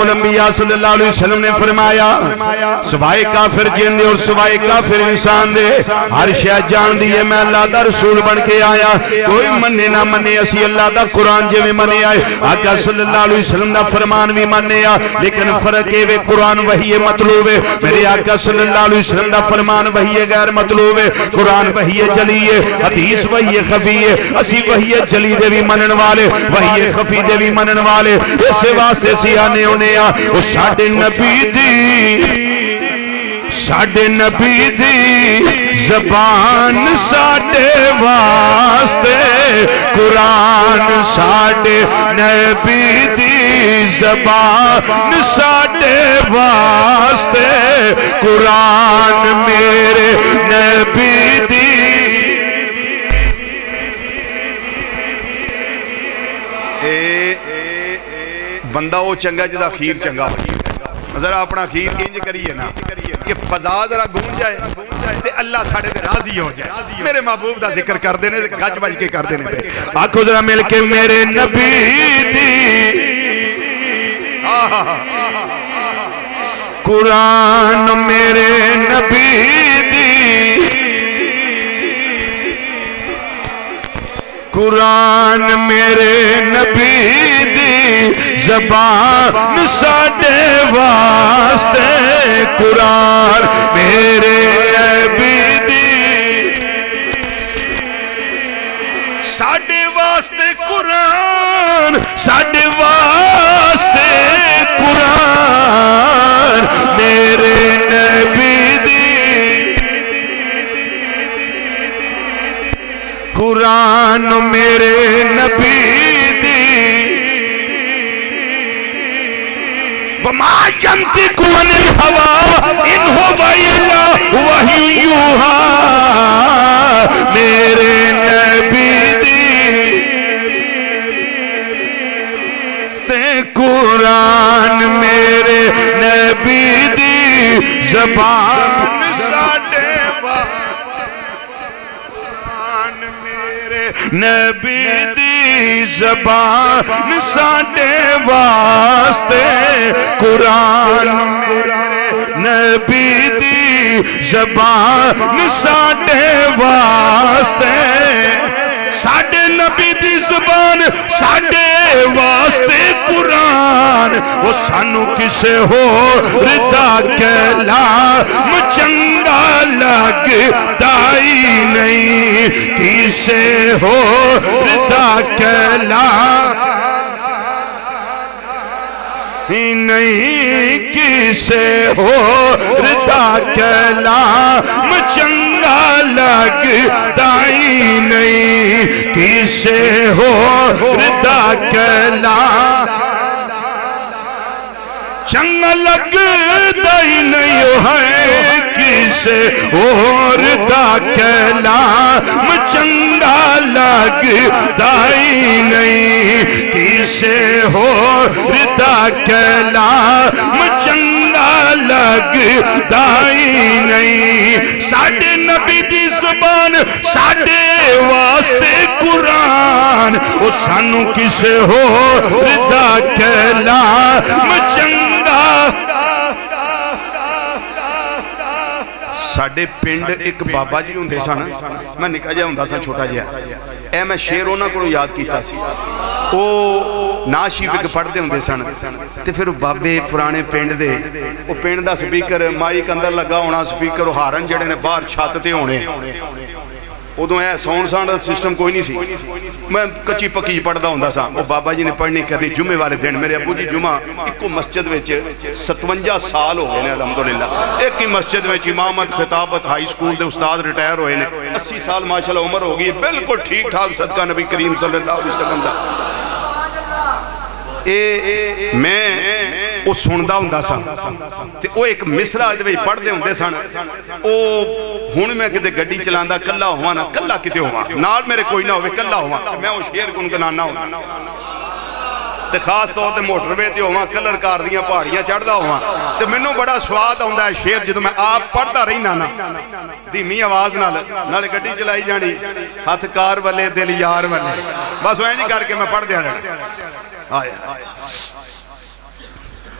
امام الانبیاء صلی اللہ علیہ وسلم نے فرمایا سوائے کافر جن دے اور سوائے کافر انسان دے ہر شے جان دیئے میں اللہ دا رسول بن کے آیا کوئی مننے نہ مننے اسی اللہ دا قرآن جے میں مننے آئے آقا صلی اللہ علیہ وسلم دا فرمان بھی مننے آ لیکن فرق ہے قرآن وحی مطلوب ہے میرے آقا صلی اللہ علیہ وسلم دا فرمان وحی غیر مطلوب ہے قرآن وحی جلی ہے حدیث وحی خفی ہے اسی وحی جلی دے بھی منن والے وحی خفی دے بھی منن والے اس واسطے سیانے ہونے آ وہ ساڑھے نبی دی زبان ساڑھے واسطے قرآن ساڑھے نبی دی زبان ساڑھے واسطے قرآن میرے نبی دی بندہ وہ چنگا جدا خیر چنگا ذرا اپنا خیر کنج کریے نا کہ فضا ذرا گون جائے تے اللہ ساڑھے دے راضی ہو جائے میرے محبوب دا ذکر کر دینے گج بج کے کر دینے پہ آنکھو ذرا مل کے میرے نبی دی قرآن میرے نبی دی قرآن میرے نبی دی زبان ساڑھے واسطے قرآن میرے نبی دی ساڑھے واسطے قرآن ساڑھے واسطے قرآن میرے نبی دی قرآن میرے نبی وما ينطق عن الهوى ان هو الا وحي يوحى میرے نبی دی قرآن میرے نبی دی زبان ساڑھے قرآن میرے نبی دی زبان ساڑھے واسطے قرآن میرے نبی دی زبان ساڑھے واسطے ساڑھے نبی دی زبان ساڑھے واسطے قرآن وہ سانو کسے ہو ردا کلام چنگا لگ دائی نہیں کسے ہو ردا کلام نہیں کسے ہو ردا کلام چنگا لگ دائی نہیں کسے ہو ردا کلام چنگا لگ دائی نہیں ہے کسے ہو ردا کلام چنگا لگ دائی نہیں کسے ہو ردا کلام چنگا لگ دائی نہیں ساڑھے نبی دی زبان ساڑھے واسطے قرآن وہ سانو کسے ہو ردا کلام چنگا ساڑھے پنڈ ایک بابا جی ہوندے سن میں نکا جا ہوندہ سا چھوٹا جیا اے میں شیر ہونا کو یاد کیتا سی وہ ناشیف ایک پڑھ دے ہوندے سن تے پھر بابے پرانے پنڈ دے وہ پنڈ دا سپیکر مائک اندر لگا ہونا سپیکر ہارن جڑے نے باہر چھاتتے ہونے ادو اے ساؤنڈ ساؤنڈ سسٹم کوئی نہیں سی میں کچی پکی پڑھدا ہوندا سا وہ بابا جی نے پڑھنی کرنی جمعے والے دن میرے ابو جی جمعہ ایک مسجد وچ 57 سال ہو گئے نے الحمدللہ ایک ہی مسجد وچ امامت خطابت ہائی سکول دے استاد ریٹائر ہوئے نے 80 سال ماشاءاللہ عمر ہو گئی بالکل ٹھیک ٹھاک صدقہ نبی کریم صلی اللہ علیہ وسلم دا میں وہ سندہ ہوندہ سا وہ ایک مصرہ جب پڑھ دے ہوندے سن وہ ہون میں کتے گڑی چلاندہ کلہ ہوا نا کلہ کتے ہوا نال میرے کوئی نہ ہوئے کلہ ہوا میں وہ شیر کن کنانا ہوں تے خاص طور تے موٹر وے تے ہوا کلر کار دیاں پہاڑیاں چڑھ دا ہوا تے منوں بڑا سواد ہوندہ ہے شیر جدو میں آپ پڑھتا رہی نا دھیمی آواز نال گڑی چلائی جانی ہاتھ کار والے دل یار والے بس وہ نہیں کر کے میں پڑھ دیا رہا آیا